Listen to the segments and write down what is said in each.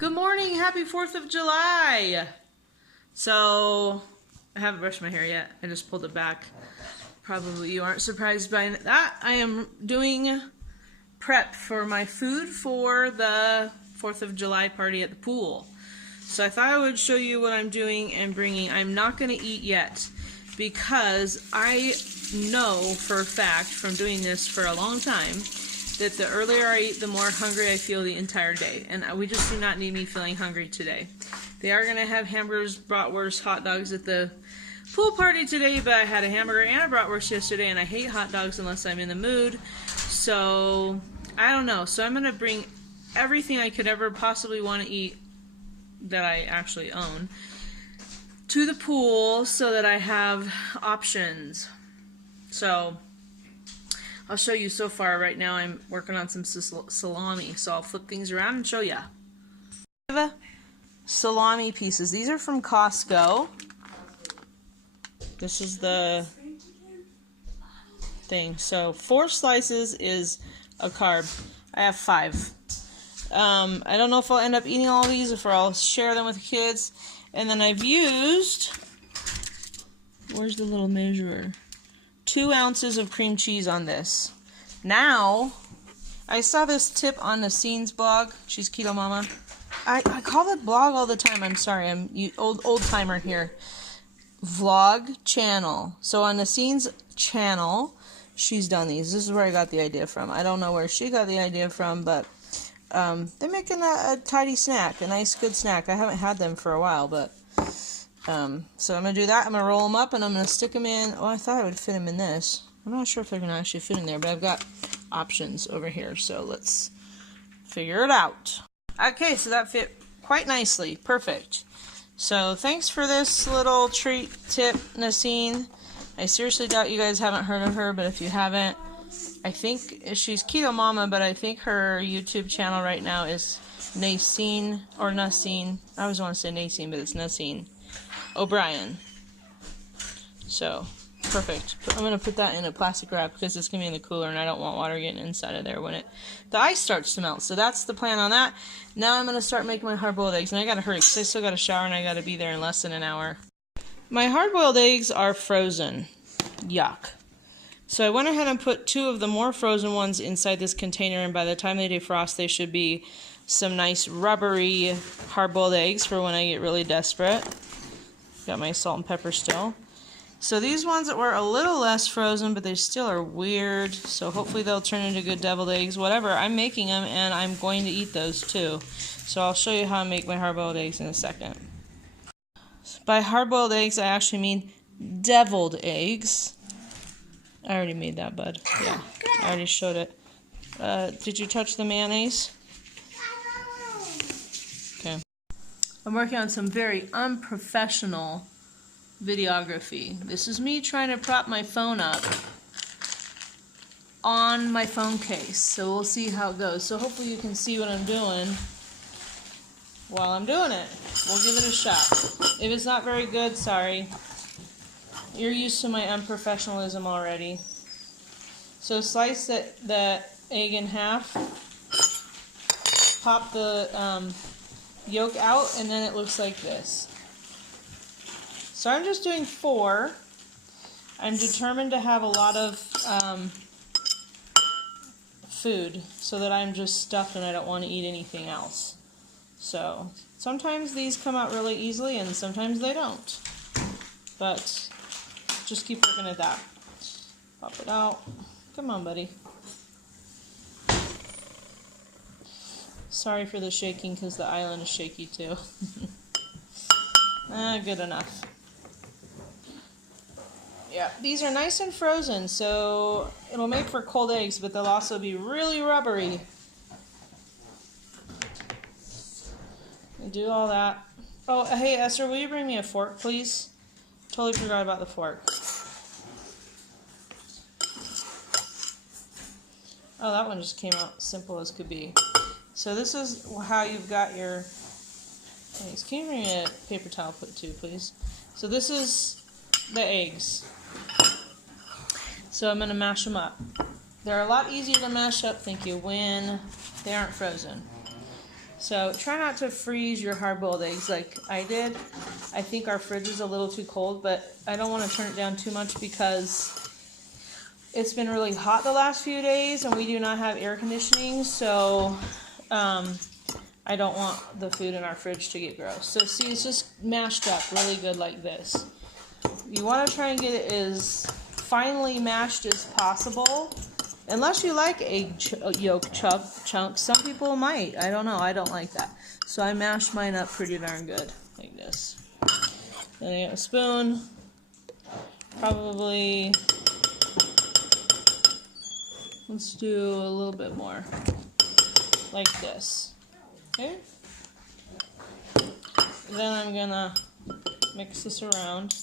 Good morning, happy 4th of July. So, I haven't brushed my hair yet. I just pulled it back. Probably you aren't surprised by that. I am doing prep for my food for the 4th of July party at the pool. So I thought I would show you what I'm doing and bringing. I'm not going to eat yet because I know for a fact from doing this for a long time that the earlier I eat, the more hungry I feel the entire day. And we just do not need me feeling hungry today. They are going to have hamburgers, bratwurst, hot dogs at the pool party today, but I had a hamburger and a bratwurst yesterday, and I hate hot dogs unless I'm in the mood. So, I don't know. So I'm going to bring everything I could ever possibly want to eat that I actually own to the pool so that I have options. So I'll show you so far. Right now I'm working on some salami, so I'll flip things around and show you. Salami pieces. These are from Costco. This is the thing. So 4 slices is a carb. I have 5. I don't know if I'll end up eating all these, if I'll share them with the kids. And then I've used, where's the little measurer? 2 ounces of cream cheese on this. Now, I saw this tip on Nassine's blog. She's Keto Mama. I call it blog all the time. I'm sorry. I'm old timer here. Vlog channel. So on Nassine's channel, she's done these. This is where I got the idea from. I don't know where she got the idea from, but they're making a tidy snack, a nice good snack. I haven't had them for a while, but so I'm going to do that. I'm going to roll them up and I'm going to stick them in. Oh, I thought I would fit them in this. I'm not sure if they're going to actually fit in there, but I've got options over here, so let's figure it out. Okay, so that fit quite nicely. Perfect. So thanks for this little treat tip, Nassine. I seriously doubt you guys haven't heard of her, but if you haven't, I think she's Keto Mama, but I think her YouTube channel right now is Nassine, or Nassine. I always want to say Nassine, but it's Nassine O'Brien. So, perfect. I'm going to put that in a plastic wrap because it's going to be in the cooler and I don't want water getting inside of there when the ice starts to melt. So that's the plan on that. Now I'm going to start making my hard-boiled eggs, and I got to hurry because I still got to shower and I got to be there in less than an hour. My hard-boiled eggs are frozen. Yuck. So I went ahead and put 2 of the more frozen ones inside this container, and by the time they defrost, they should be some nice rubbery hard-boiled eggs for when I get really desperate. Got my salt and pepper still. So these ones that were a little less frozen, but they still are weird, so hopefully they'll turn into good deviled eggs. Whatever, I'm making them, and I'm going to eat those too. So I'll show you how I make my hard-boiled eggs in a second. By hard-boiled eggs, I actually mean deviled eggs. I already made that, bud. Yeah, I already showed it. Did you touch the mayonnaise? Okay. I'm working on some very unprofessional videography. This is me trying to prop my phone up on my phone case. So we'll see how it goes. So hopefully you can see what I'm doing while I'm doing it. We'll give it a shot. If it's not very good, sorry. You're used to my unprofessionalism already. So slice the egg in half, pop the yolk out, and then it looks like this. So I'm just doing 4. I'm determined to have a lot of food so that I'm just stuffed and I don't want to eat anything else. So sometimes these come out really easily and sometimes they don't. But just keep working at that. Pop it out. Come on, buddy. Sorry for the shaking because the island is shaky too. Good enough. Yeah, these are nice and frozen, so it'll make for cold eggs, but they'll also be really rubbery. And do all that. Oh, hey Esther, will you bring me a fork, please? Totally forgot about the fork. Oh, that one just came out simple as could be. So this is how you've got your eggs. Can you bring me a paper towel too, please? So this is the eggs. So I'm going to mash them up. They're a lot easier to mash up, thank you, when they aren't frozen. So try not to freeze your hard-boiled eggs like I did. I think our fridge is a little too cold, but I don't want to turn it down too much because it's been really hot the last few days and we do not have air conditioning, so I don't want the food in our fridge to get gross. So see, it's just mashed up really good like this. You want to try and get it as finely mashed as possible. Unless you like egg yolk chunks. Some people might. I don't know. I don't like that. So I mashed mine up pretty darn good like this. Then I got a spoon. Probably, let's do a little bit more like this. Okay. Then I'm gonna mix this around.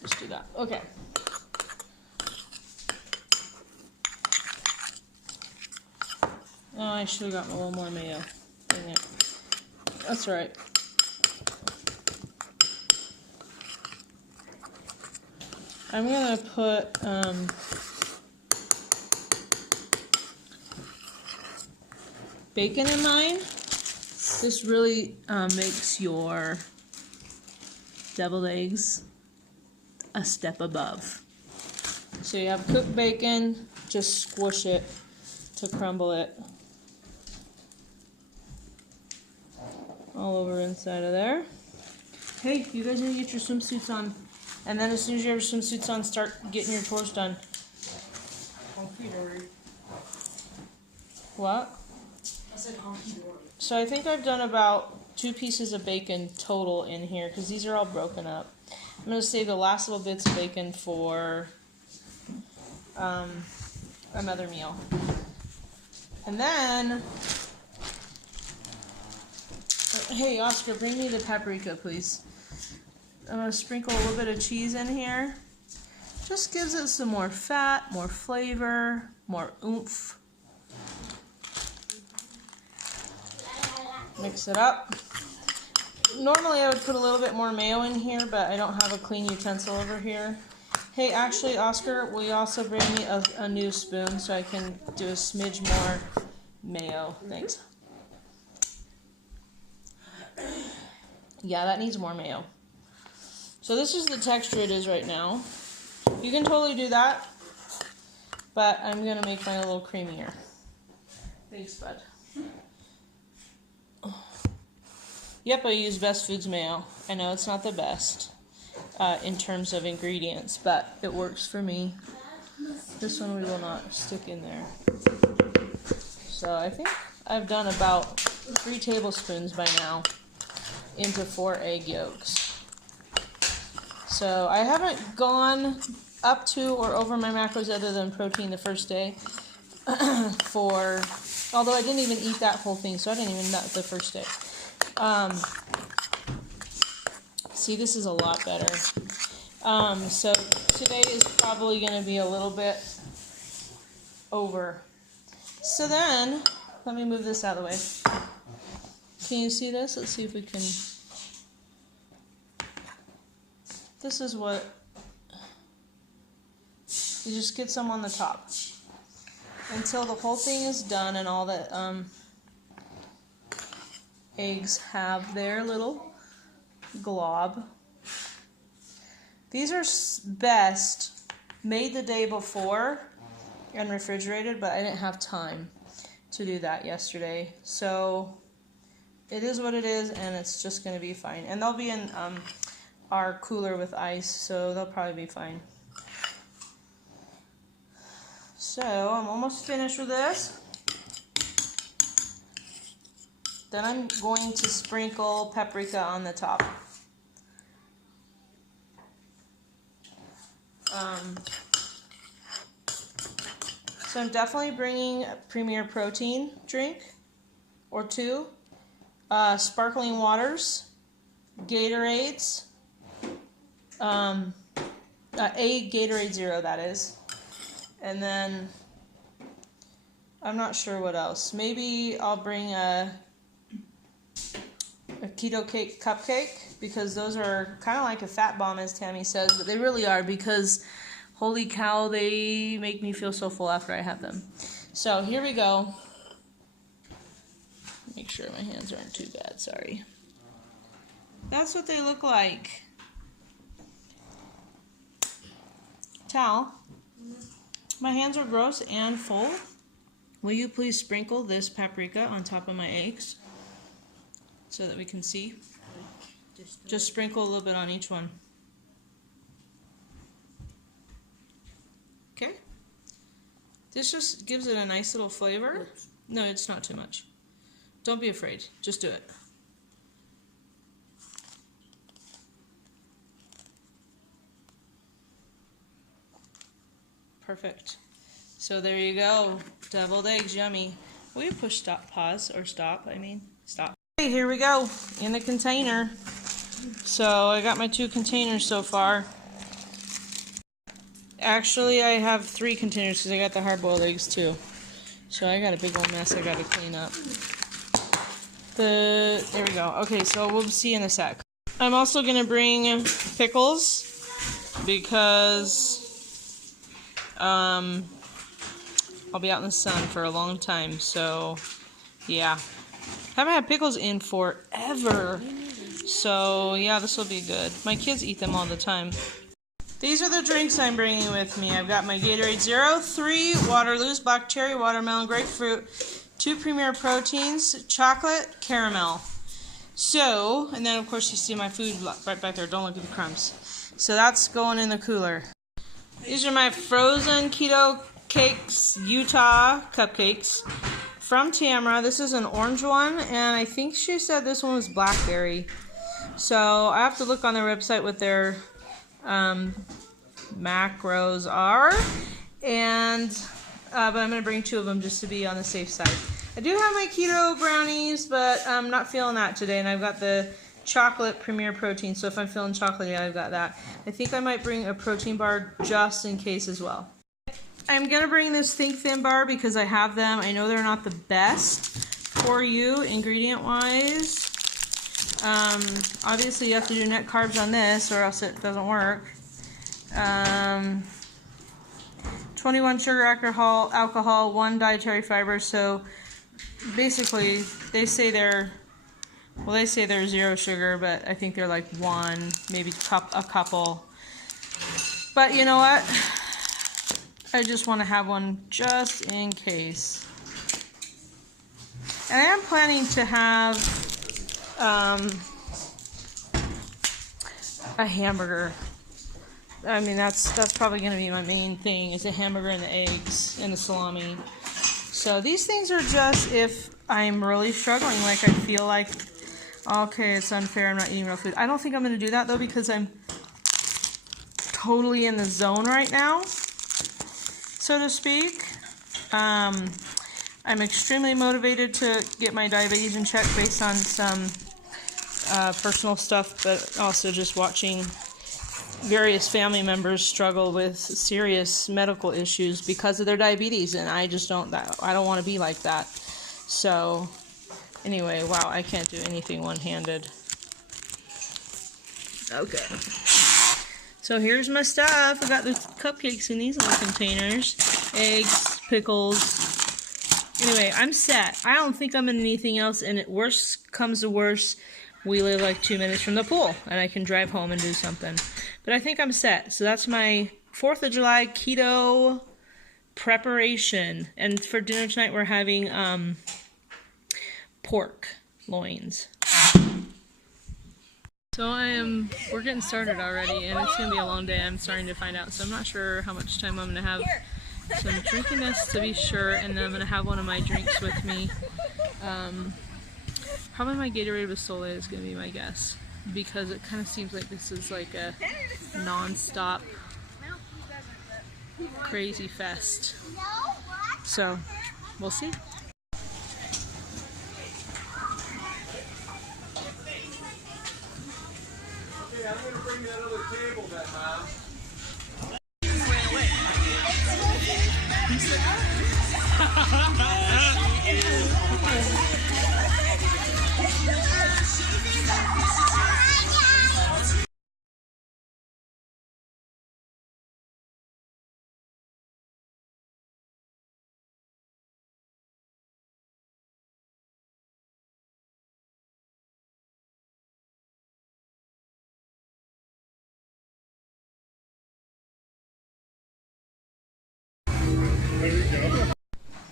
Just do that. Okay. Oh, I should have gotten a little more mayo. Dang it. That's all right. I'm gonna put bacon in mine. This really makes your deviled eggs a step above. So you have cooked bacon, just squish it to crumble it all over inside of there. Hey, you guys need to get your swimsuits on. And then as soon as you have your swimsuits on, start getting your chores done. Honky-dory. What? I said honky-dory. So I think I've done about 2 pieces of bacon total in here because these are all broken up. I'm going to save the last little bits of bacon for another meal. And then, hey Oscar, bring me the paprika, please. I'm going to sprinkle a little bit of cheese in here. Just gives it some more fat, more flavor, more oomph. Mix it up. Normally I would put a little bit more mayo in here, but I don't have a clean utensil over here. Hey, actually, Oscar, will you also bring me a new spoon so I can do a smidge more mayo? Thanks. Yeah, that needs more mayo. So this is the texture it is right now. You can totally do that, but I'm going to make mine a little creamier. Thanks, bud. Yep, I use Best Foods mayo. I know it's not the best in terms of ingredients, but it works for me. This one we will not stick in there. So I think I've done about 3 tablespoons by now into 4 egg yolks. So I haven't gone up to or over my macros other than protein the first day although I didn't even eat that whole thing, so I didn't even nut the first day. See, this is a lot better. So today is probably going to be a little bit over. So then, let me move this out of the way. Can you see this? Let's see if we can. This is what, you just get some on the top until the whole thing is done and all the eggs have their little glob. These are best made the day before and refrigerated, but I didn't have time to do that yesterday. So it is what it is, and it's just going to be fine. And they'll be in our cooler with ice, so they'll probably be fine. So I'm almost finished with this. Then I'm going to sprinkle paprika on the top. So I'm definitely bringing a Premier Protein drink or 2, sparkling waters, Gatorades, a Gatorade Zero, that is. And then I'm not sure what else. Maybe I'll bring a keto cake cupcake, because those are kind of like a fat bomb, as Tammy says, but they really are, because holy cow, they make me feel so full after I have them. So here we go. make sure my hands aren't too bad, sorry. That's what they look like. Tal, my hands are gross and full. Will you please sprinkle this paprika on top of my eggs so that we can see? Just sprinkle a little bit on each one. Okay? This just gives it a nice little flavor. No, it's not too much. Don't be afraid. Just do it. Perfect. So there you go. Deviled eggs, yummy. Will you push stop, pause, or stop, I mean, stop. Okay, here we go, in the container. So I got my 2 containers so far. Actually, I have 3 containers because I got the hard-boiled eggs too. So I got a big old mess I got to clean up. There we go. Okay, so we'll see in a sec. I'm also going to bring pickles because I'll be out in the sun for a long time, so yeah. Haven't had pickles in forever. So yeah, this will be good. My kids eat them all the time. These are the drinks I'm bringing with me. I've got my Gatorade Zero, 3 Waterloos, black cherry, watermelon, grapefruit, 2 Premier Proteins, chocolate, caramel. So, and then of course you see my food right back there. Don't look at the crumbs. So that's going in the cooler. These are my frozen keto cakes, Utah cupcakes from Tamara. This is an orange one, and I think she said this one was blackberry. So I have to look on their website what their macros are, and but I'm going to bring 2 of them just to be on the safe side. I do have my keto brownies, but I'm not feeling that today, and I've got the chocolate Premier Protein, so if I'm feeling chocolatey, I've got that. I think I might bring a protein bar just in case as well. I'm going to bring this Think Thin bar because I have them. I know they're not the best for you ingredient-wise. Obviously you have to do net carbs on this or else it doesn't work. 21 sugar alcohol, 1 dietary fiber, so basically they say they're 0 sugar, but I think they're like 1, maybe a couple. But you know what? I just want to have one just in case. And I am planning to have a hamburger. I mean, that's probably going to be my main thing, is a hamburger and the eggs and the salami. So these things are just if I'm really struggling, like I feel like, okay, it's unfair, I'm not eating real food. I don't think I'm going to do that though, because I'm totally in the zone right now, so to speak. I'm extremely motivated to get my diabetes in check based on some personal stuff, but also just watching various family members struggle with serious medical issues because of their diabetes, and I just don't want to be like that. So anyway, wow, I can't do anything one-handed. Okay. So here's my stuff. I got the cupcakes in these little containers. Eggs, pickles. Anyway, I'm set. I don't think I'm in anything else, and worst comes to worst, we live like 2 minutes from the pool, and I can drive home and do something. But I think I'm set. So that's my 4th of July keto preparation. And for dinner tonight, we're having pork loins. So we're getting started already, and it's going to be a long day. I'm starting to find out, so I'm not sure how much time I'm going to have. So I'm drinking this to be sure, and then I'm going to have one of my drinks with me. Probably my Gatorade with Sole is going to be my guess, because it kind of seems like this is like a non-stop crazy fest. So, we'll see. Okay, I'm going to bring that other table then, Mom.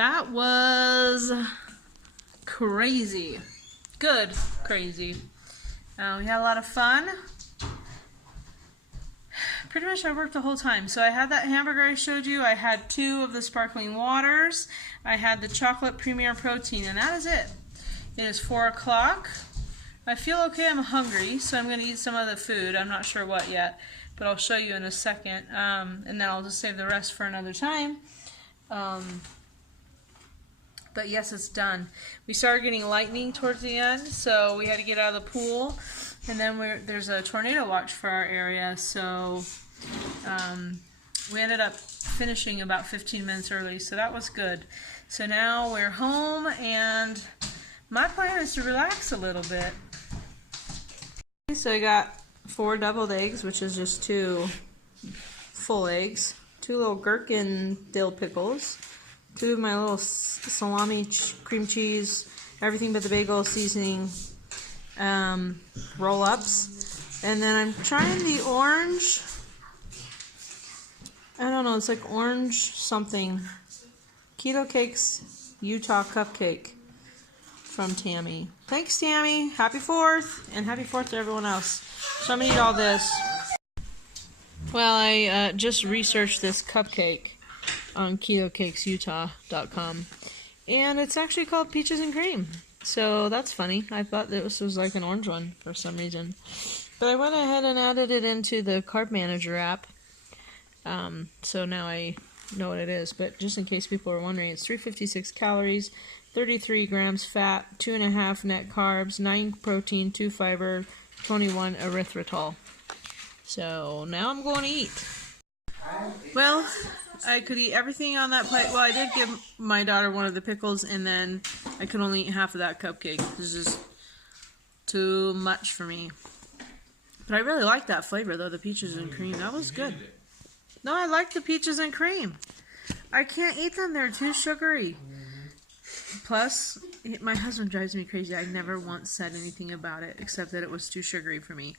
that was crazy. Good crazy. We had a lot of fun. Pretty much I worked the whole time. So I had that hamburger I showed you. I had 2 of the sparkling waters. I had the chocolate premier protein, and that is it. It is 4 o'clock. I feel okay. I'm hungry, so I'm going to eat some of the food. I'm not sure what yet, but I'll show you in a second. And then I'll just save the rest for another time. But yes, it's done. We started getting lightning towards the end, so we had to get out of the pool. And then there's a tornado watch for our area, so we ended up finishing about 15 minutes early, so that was good. So now we're home, and my plan is to relax a little bit. So I got 4 deviled eggs, which is just 2 full eggs, 2 little gherkin dill pickles, 2 of my little salami, cream cheese, everything but the bagel seasoning roll-ups, and then I'm trying the orange, I don't know, it's like orange something, Keto Cakes Utah Cupcake from Tammy. Thanks, Tammy. Happy 4th, and happy 4th to everyone else. So I'm gonna eat all this. Well, I just researched this cupcake on ketocakesutah.com, and it's actually called Peaches and Cream. So that's funny. I thought this was like an orange one for some reason. But I went ahead and added it into the Carb Manager app. So now I know what it is. But just in case people are wondering, it's 356 calories, 33 grams fat, 2.5 net carbs, 9 protein, 2 fiber, 21 erythritol. So now I'm going to eat. Well, I could eat everything on that plate. Well, I did give my daughter one of the pickles, and then I could only eat half of that cupcake. This is too much for me. But I really like that flavor, though, the peaches and cream. That was good. No, I like the peaches and cream. I can't eat them. They're too sugary. Plus, my husband drives me crazy. I never once said anything about it, except that it was too sugary for me.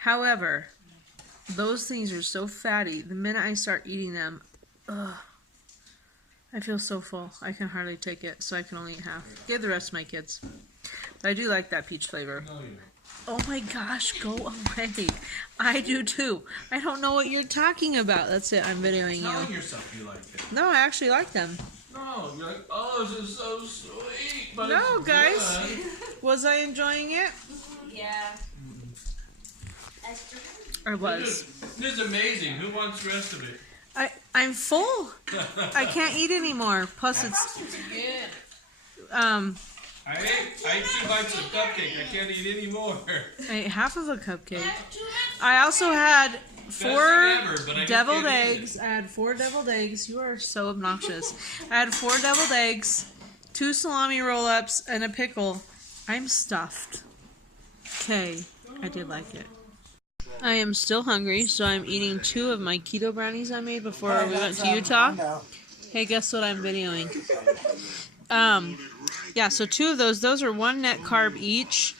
However, those things are so fatty. The minute I start eating them, I feel so full. I can hardly take it, so I can only eat half. Give the rest to my kids. But I do like that peach flavor. Oh my gosh, go away. I do too. I don't know what you're talking about. That's it, I'm videoing you. Telling yourself you like it. No, I actually like them. No, you're like, oh, this is so sweet. But No, it's guys. good. Was I enjoying it? Yeah. I was. This is amazing. Who wants the rest of it? I'm full. I can't eat anymore. Plus it's I ate 2 bites of cupcake. I can't eat any more. I ate half of a cupcake. I also had 4 deviled eggs. I had 4 deviled eggs. You are so obnoxious. I had 4 deviled eggs, 2 salami roll-ups, and a pickle. I'm stuffed. Okay, I did like it. I am still hungry, so I'm eating 2 of my keto brownies I made before we went to Utah. Hey, guess what I'm videoing? Yeah, so 2 of those are 1 net carb each.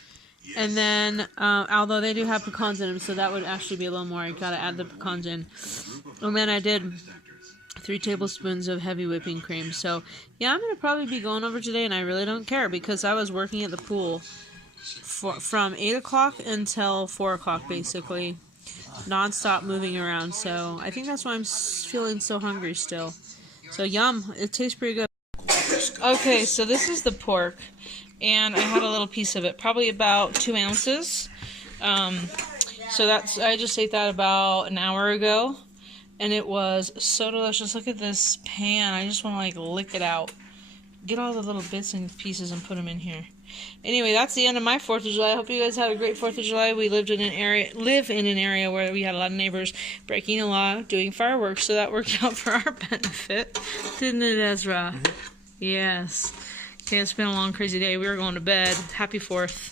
And then, although they do have pecans in them, so that would actually be a little more. I gotta add the pecans in. And then I did 3 tablespoons of heavy whipping cream. So, yeah, I'm gonna probably be going over today, and I really don't care because I was working at the pool from 8 o'clock until 4 o'clock, basically. Non-stop moving around. So, I think that's why I'm feeling so hungry still. So, yum. It tastes pretty good. Okay, so this is the pork, and I had a little piece of it, probably about 2 ounces. So I just ate that about an hour ago, and it was so delicious. Look at this pan. I just want to like lick it out, get all the little bits and pieces and put them in here. Anyway, that's the end of my 4th of July. I hope you guys had a great 4th of July. We live in an area where we had a lot of neighbors breaking the law, doing fireworks, so that worked out for our benefit, didn't it, Ezra? Yes. Okay, it's been a long, crazy day. We were going to bed. Happy 4th.